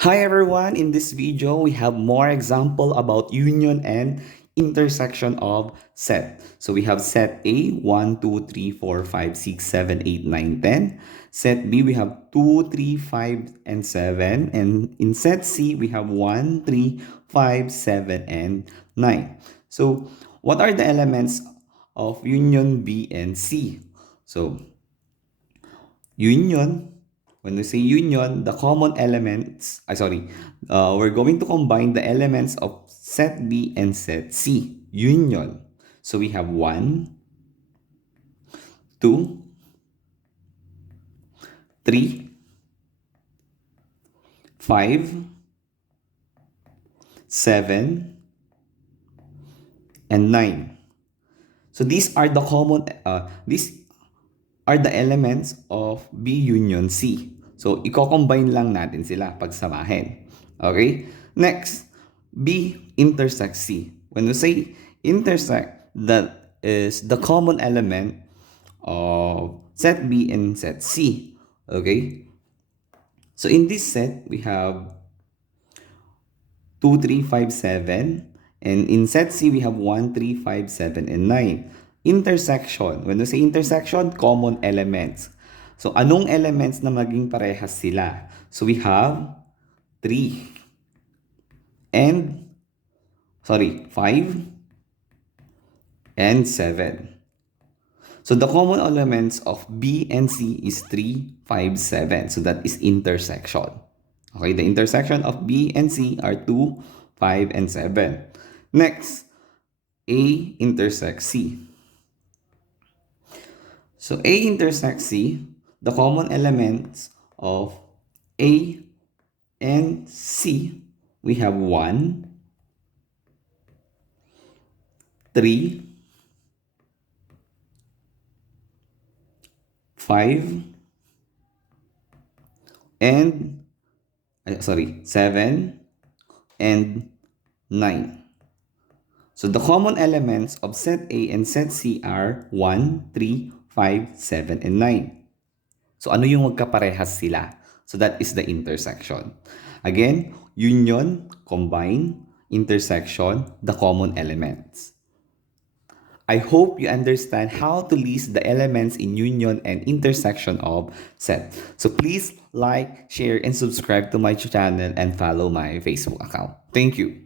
Hi everyone, in this video we have more example about union and intersection of set. So we have set A 1, 2, 3, 4, 5, 6, 7, 8, 9, 10. Set B we have 2, 3, 5, and 7. And in set C we have 1, 3, 5, 7, and 9. So what are the elements of union B and C? So union, when we say union, the common elements, we're going to combine the elements of set B and set C. Union. So we have 1, 2, 3, 5, 7, and 9. So these are the elements of B union C. So, i-combine lang natin sila pagsamahin. Okay? Next, B intersects C. When we say intersect, that is the common element of set B and set C. Okay? So, in this set, we have 2, 3, 5, 7. And in set C, we have 1, 3, 5, 7, and 9. Intersection. When we say intersection, common elements. So, anong elements na maging parehas sila? So, we have 3 and, 5 and 7. So, the common elements of B and C is 3, 5, 7. So, that is intersection. Okay, the intersection of B and C are 2, 5, and 7. Next, A intersects C. So A intersects C, the common elements of A and C, we have 1, 3, 5, and 7 and 9. So the common elements of set A and set C are 1, 3, 5, 7, and 9. So ano yung magkaparehas sila? So that is the intersection. Again, union, combine, intersection, the common elements. I hope you understand how to list the elements in union and intersection of set. So please like, share, and subscribe to my channel and follow my Facebook account. Thank you.